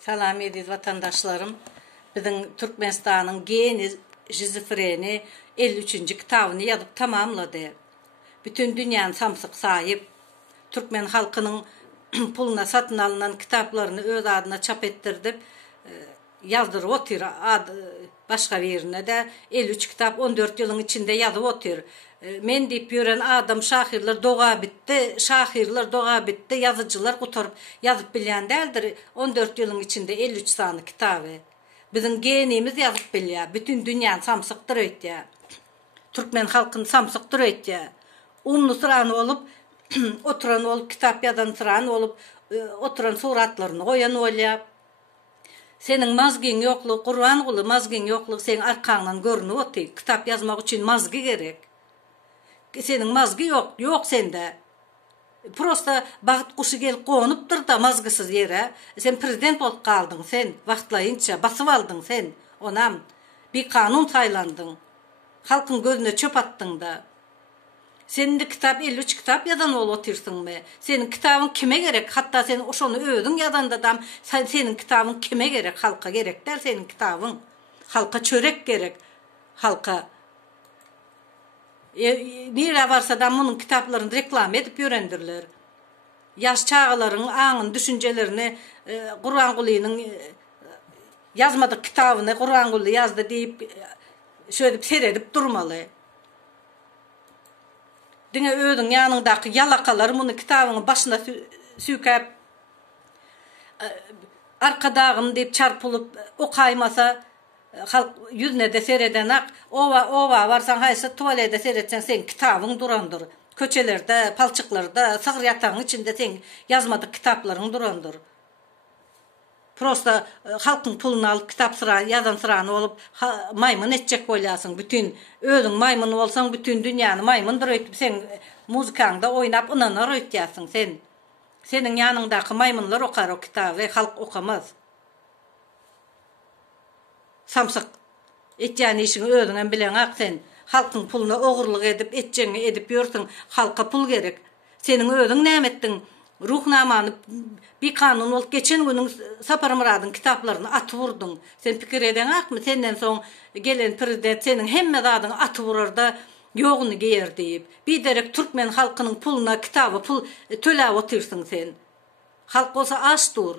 Salam ediz vatandaşlarım. Bizim Türkmenistan'ın geni şizofreni 53. kitabını yazıp tamamladı. Bütün dünyanın samsık sahip Türkmen halkının puluna satın alınan kitaplarını öz adına çap ettirip yazdırıp otur. Başka birine de 53 kitap 14 yılın içinde yazıp otur. Men deyip yören adam şahirler doğa bitti, şahirler doğa bitti, yazıcılar kutarıp yazıp bilen değildir. 14 yılın içinde 53 sanı kitabı. Bizim genimiz yazıp biliyor. Bütün dünyanın samsıktır öyle. Türkmen halkının samsıktır öyle. Umlu sıranı olup, oturan olup, kitap yazan sıranı olup, oturan suratlarını koyan öyle. Senin mazgin yokluk, Kur'an kulu mazgin yokluk senin arkandan görünüp otuyor. Kitap yazmak için mazgi gerek. Senin mazgı yok sende. Prosta baht kuşu gelip konuptur da mazgısız yere. Sen prezident olup kaldın sen. Vaktlayınca basıp aldın sen. Onam bir kanun saylandın. Halkın gözüne çöp attın da. Senin de kitap 53 kitap yazan ol otursun mu? Senin kitabın kime gerek? Hatta sen oşonu övdün yazan da adam. Senin kitabın kime gerek? Halka gerek der senin kitabın. Halka çörek gerek. Halka. Nire varsa da bunun kitaplarını reklam edip yörendirler. Yaş çağların anın düşüncelerini Kur'an Kulu'nun yazmadık kitabını Kur'an Kulu yazdı deyip şöyle seyredip durmalı. Dine ödün yanındaki yalakalar bunun kitabının başına sükep arkadağım deyip çarpılıp o kaymasa halk yüzüne de seyreden ak ova varsan haysa tuvalede seyretsen sen kitabın durandır. Köçelerde, palçıklarda, sağır yatağın içinde sen yazmadık kitapların durandır. Prosta halkın pulunu alıp kitap sıra, yazan sıranı olup maymun edecek olayasın. Bütün ölün maymun olsan bütün dünyanı maymundur ötüp sen muzikanda oynap ınanar ötüyasın sen. Senin yanındaki maymunlar okar o kitabı ve halk okamaz. Samsık eteceğini işini öğrenen bilen ak sen. Halkın puluna oğurluk edip eteceğini edip yurtun halka pul gerek. Senin öğren ne ettin? Ruhnamanı bir kanun olup geçen günün Sapar Murad'ın kitaplarını atı vurdun. Sen fikir eden ak mı? Senden son gelen prezident senin hemme adını atı vurur da yoğunu giyer deyip. Bir derek Türkmen halkının puluna kitabı pul töle otursun sen. Halk olsa aç dur.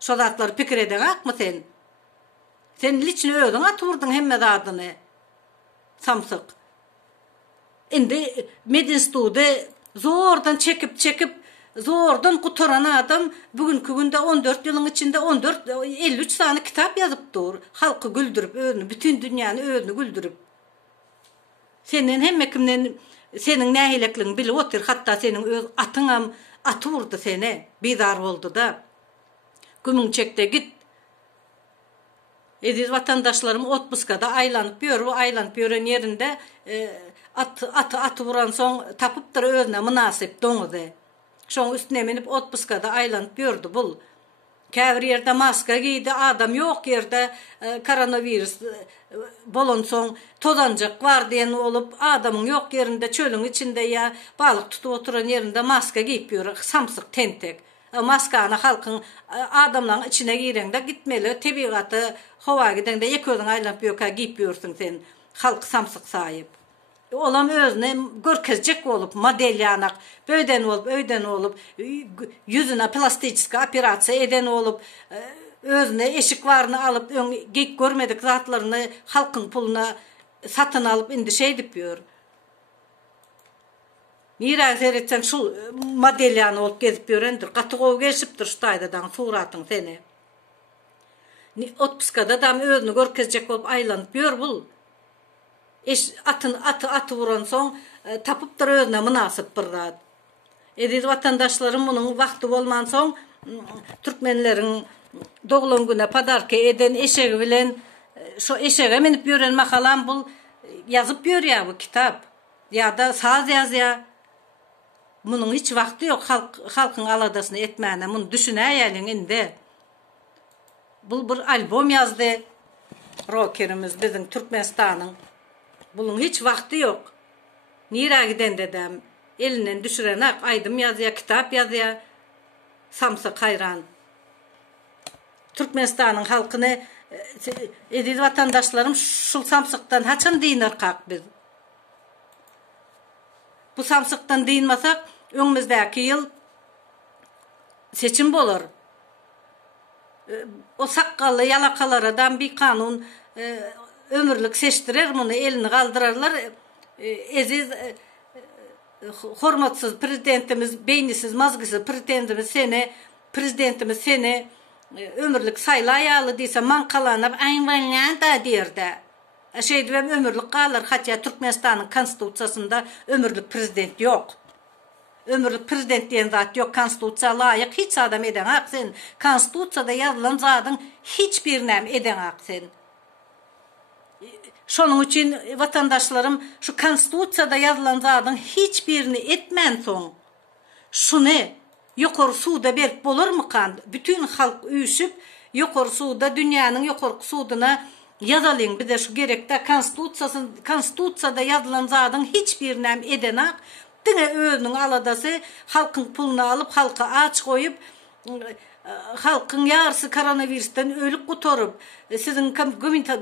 Şodatları fikir eden ak mı sen? Sen liçini ödün atı vurdun hemme adını. Samsık. Şimdi Medinstu'da zordan çekip zordan kutaran adam bugünkü günde 14 yılın içinde 53 tane kitap yazıp dur. Halkı güldürüp öğünü, bütün dünyanın öğünü güldürüp. Senin hem kimden senin nehilekliğini bile otur. Hatta senin öz atınam atı vurdu seni. Bidar oldu da. Gümün çekte git. Ediz vatandaşlarım Otbuska'da aylanıp yürü. Bu aylanıp yürüyen yerinde atı vuran son tapıptır özüne münasip donudu. Şon üstüne minip Otbuska'da aylanıp yürüdü bul. Kavir yerde maska giydi, adam yok yerde koronavirüs bolon son tozancak var diyen olup adamın yok yerinde çölün içinde ya balık tutup oturan yerinde maska giyip yürü, samsık tentek. Maskanı halkın adamların içine giren de gitmeli, tebiatı hava giden de yekörden aylanıp yürü giyip yürüsün sen, halk samsık sahip. Olam özüne görkezcek olup, model yanak, öyden olup, yüzüne plastik operasyon eden olup, özüne eşik varını alıp, geyik görmedik zatlarını halkın puluna satın alıp, indi şey diyor. Nira seyretsen şu model yanı olup gezip yörendir, katıgov geçiptir şu taydadan suratın seni. Otpuskada da özünü görkezcek olup, aylanıp yör bul. Atı vuran son tapıptır özüne münasip bir Ediz vatandaşlarım bunun vakti olman son Türkmenlerin doğulun güne padarki eden eşeği bilen şu eşeğe minip yören makalan bul yazıp yör ya bu kitap ya da saz yaz ya bunun hiç vakti yok halkın aladasını etmeyene bunu düşüneyelim indi bu bir albüm yazdı rockerimiz bizim Türkmenistan'ın. Bunun hiç vakti yok. Nira giden dedem elinden düşüren aydım yazıya, kitap yazıya, samsa kayran. Türkmenistan'ın halkını edil vatandaşlarım şu samsıktan haçan deyinler kalk biz. Bu samsıktan deyinmasak önümüzdeki yıl seçim olur. O sakkallı yalakalardan bir kanun ömürlük seçtirer bunu elini kaldırarlar. Eziz hormatsız prezidentimiz, beynisiz, mazgısız prezidentimiz seni ömürlük saylayalı deyse mankalanıp ayınvanyan da derdi. Şeydi ben ömürlük kalır. Hatta Türkmenistan'ın konstitusiyasında ömürlük prezident yok. Ömürlük prezident diyen zat yok. Konstitusiya layık hiç adam eden hak sen. Konstitusiyada yazılan zatın hiçbirine eden hak sen. Şunun için vatandaşlarım şu konstitusiyada yazılan zatın hiçbirini etmen son. Şunu yukarı suda berk olur mu kan? Bütün halk uyuşup yukarı suda dünyanın yukarı suduna yazalım. Bir de şu gerekte konstitusiyada yazılan zatın hiçbirine eden hak. Dine öğünün aladası halkın pulunu alıp halka aç koyup halkın yarısı koronavirüsten ölüp kutorup sizin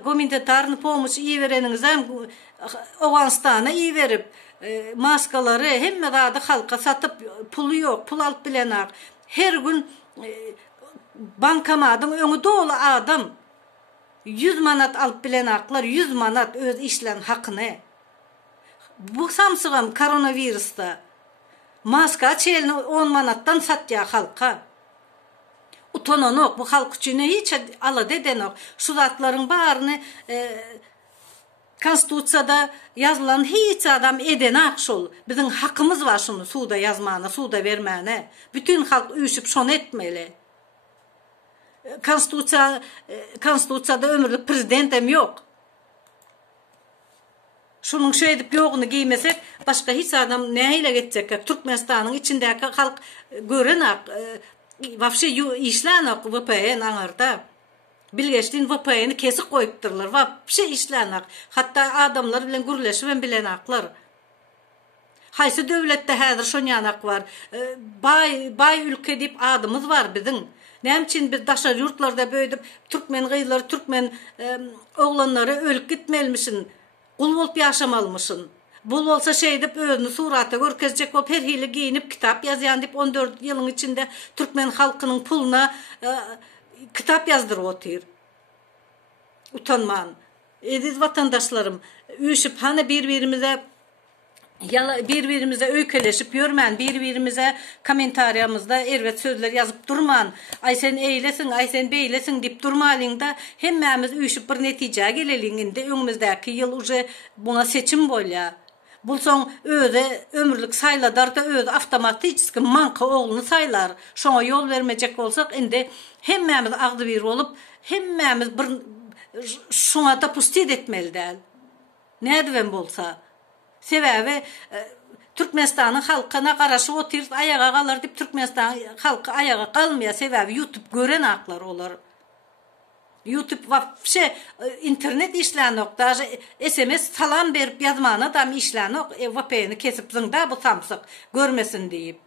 komünitetarını pomoç iyi vereninize Oğanistan'a iyi verip maskaları hem de halka satıp pulu yok pul alıp bilenak her gün bankamadın önü dolu adam 100 manat alıp bilenaklar 100 manat öz işlen hakkını. Bu samsıgam koronavirüste maska çelini 10 manattan satya halka. Utananok bu halk için hiç ala dedenok. Şu zatların bağırını konstitusiyada yazılan hiç adam eden akşol. Bizim hakkımız var şunu suda yazmana, suda vermene. Bütün halk uyuşup şunu etmeli. Konstitusiyada ömürlük prezidentim yok. Şunun şey edip yoğunu giymesek başka hiç adam neyle geçecek? Türkmenistan'ın içindeki halk görenek vapşe işlenek VPN anarda. Bilgeçtiğin VPN'i kesik koyuptırlar. Vapşe işlenek. Hatta adamlar bilen gürleşiven bilenaklar. Haysi devlette hazır şon yanak var. Bay ülke deyip adımız var bizim. Ne için biz daşar yurtlarda böyüdüp Türkmen gıyları, Türkmen oğlanları ölüp gitmelmişsin. Kul olup yaşamalmışsın. Bul olsa şey deyip özünü surata görkezecek olup her hili giyinip kitap yazyan deyip 14 yılın içinde Türkmen halkının puluna kitap yazdırıp otur. Utanman. Ediz vatandaşlarım uyuşup hani birbirimize öykeleşip yürümen, birbirimize komentaryamızda ervet sözler yazıp durman, ay sen eylesin, ay sen beylesin deyip durmalıyım da hemmemiz uyuşup bir neticeye geleliğinde önümüzdeki yıl uje buna seçim bolya. Bulson öde ömürlük sayladar da öde avtomatik manka oğlunu saylar. Şuna yol vermeyecek olsak indi hemmemiz ağdı bir olup hemmemiz bir şuna da pustit etmeli değil. Ne diyen bolsa? Sebebi Türkmenistan'ın halkına karşı oturup ayağa kalır deyip Türkmenistan halkı ayağa kalmaya sebebi YouTube gören aklar olur. YouTube internet işlenok da SMS salam berip yazmana da işlenok VPN'i kesip zında bu samsık görmesin deyip.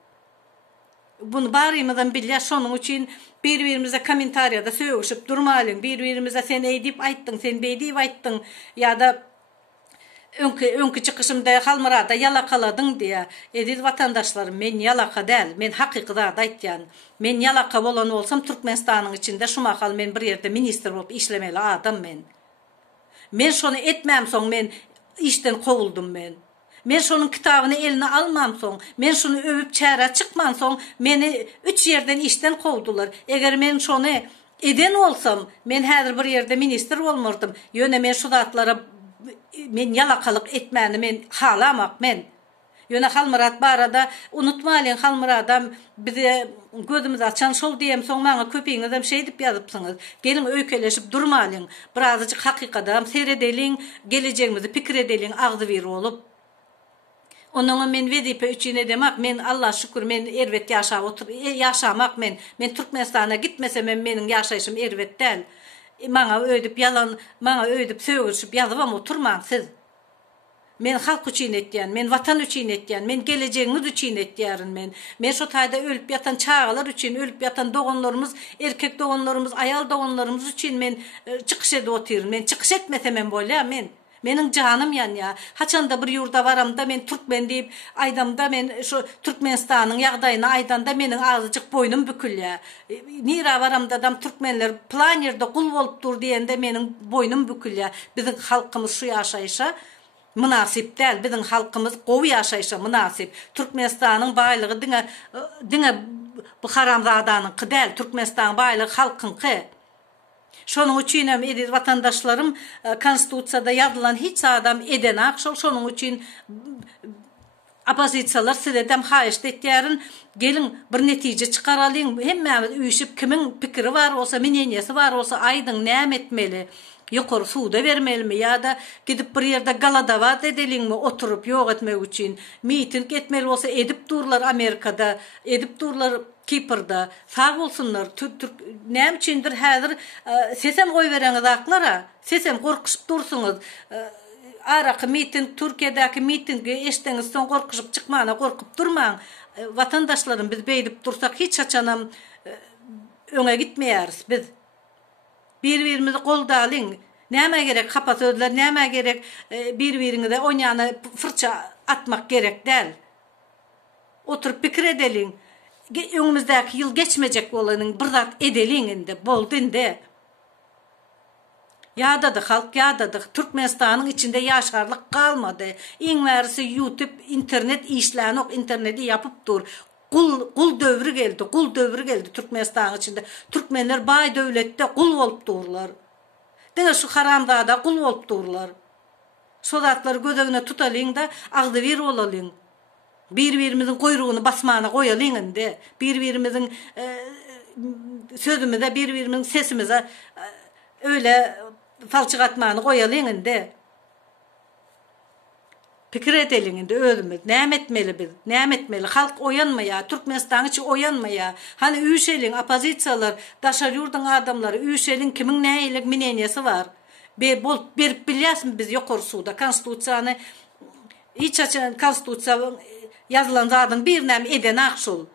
Bunu barımızdan bilya şunun için birbirimize komentaryada söğüşüp durmalıyım. Birbirimize sen eydiip ayttın, sen beydiyip ayttın ya da önkü çıkışımda halmırada yalakaladın diye edil vatandaşlarım men yalaka değil men hakikada aytyan men yalaka olan olsam Türkmenistan'ın içinde şu makal men bir yerde minister olup işlemeli adam men şunu etmem son men işten kovuldum men şunun kitabını eline almam son men şunu övüp çağıra çıkmam son meni 3 yerden işten kovdular eğer men şunu eden olsam men her bir yerde minister olmurdum yöne men şu zatlara men yalakalık etmeni men halamak men. Yöne halmırat barada unutmayın halmırada bize gözümüz açan şol diyem son bana köpeğinizden şey dip yazıpsınız. Gelin öykeleşip durmayın. Birazcık hakikaten seyredelim, geleceğimizi fikir edelim ağzı bir olup. Onun men vezife üçüne demek men Allah şükür men ervet yaşamak men Türkmenistan'a gitmesem menin yaşayışım ervet değil. Bana öydüp yalan, bana öydüp söğüşüp yazıp ama oturmam siz. Men halk üçün etdiyen, men vatan üçün etdiyen, men geleceğiniz üçün etdiyen men. Men şu tayda ölüp yatan çağalar üçün, ölüp yatan doğanlarımız, erkek doğanlarımız, ayal doğanlarımız üçün men çıkış edip otururum. Men çıkış etmesem men böyle men. Menin canım yan ya. Haçanda bir yurda varamda men Türkmen deyip aydamda men şu Türkmenistan'ın yağdayını aydanda menin azıcık boynum bükül ya. Nira varamda adam Türkmenler plan yerde kul olup dur diyende menin boynum bükül ya. Bizim halkımız şu yaşayışa münasip değil. Bizim halkımız qovu yaşayışa münasip. Türkmenistan'ın baylığı dine bu haramzadanın kıdel. Türkmenistan'ın baylığı halkın kı. Şonun üçün hem vatandaşlarım konstitusiyada yazılan hiç adam eden akşam şonun üçün opozisiyalar sizden haýyş etdiýärin gelin bir netice çıkaralım. Hemme üýşip kimin pikiri var olsa, mineniyesi var olsa aydın näme etmeli? Ýokary suda vermelimi ya da gidip bir ýerde galadavat edelim mi oturup ýok etmek üçün miting etmeli olsa edip durlar Amerikada, edip durlar Kipr'da, sağ olsunlar. Näme üçindir häzir sesem goý bereňiz aklara, sesem gorkuşup dursunuz. Araqy miting, Türkiýedäki mitingi eşdeňiz soň gorkuşup çykmana gorkup durmaň. Vatandaşlarym biz beýdip dursak hiç açanam öňe gitmeýäris biz. Bir-birimizi golda alyň. Näme gerek hapa sözler, näme gerek bir-biriňize oňany fırça atmak gerek däl. Oturup pikir edeliň. Öňümüzdäki ýyl geçmejek bolanyň bir zat edeliň indi, boldy indi. Ýadady halk, ýadady. Türkmenistanyň içinde ýaşarlyk kalmady. Iň bärisi YouTube, internet işläni ok, interneti yapıp dur. Kul döwrü geldi, kul döwrü geldi Türkmenistanyň içinde. Türkmenler baý döwletde kul bolup durlar. Dene şu haramzada kul bolup durlar. Şu zatlary gözegine tutalyň da agdy bir bolalyň. Bir-birimizin goýrugyny basmana goýalyň indi. Bir-birimizin sözümize, bir-birimizin sesimize öyle falçyk atmany goýalyň indi. Pikir edeliň indi özümiz. Näme etmeli biz? Näme etmeli? Halk oýanmaýa, Türkmenistan içi oýanmaýa. Hani üýşeliň opozisiýalar, daşar ýurdun adamlary üýşeliň kimiň näýelik mineniyesi var. Berip bilýäsmi biz ýokary suda konstitusiýany hiç açan konstitusiýa yazılan zadyň bir näme eden akşul.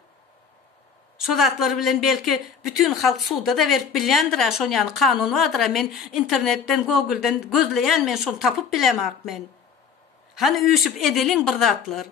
Şu zatları bilen belki bütün halk suda da verip bilýändir, şoň ýany kanun bardyr. Men internetden, Google'den gözleýän men şonu tapyp bilemek men. Hani üýşüp edeliň bir zatlar.